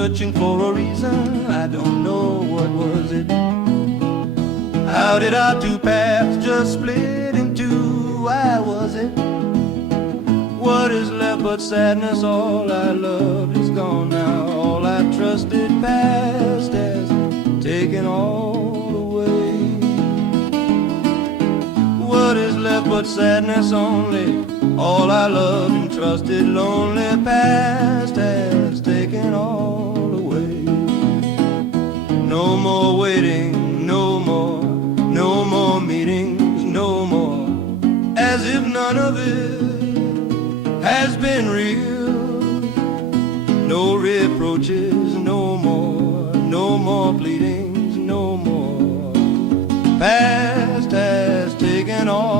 searching for a reason, I don't know what was it. How did our two paths just split in two? Why was it? What is left but sadness? All I loved is gone now. All I trusted past has taken all away. What is left but sadness only? All I loved and trusted, lonely past has taken all away. No more waiting, no more meetings, no more, as if none of it has been real. No reproaches, no more pleadings, no more. Past has taken all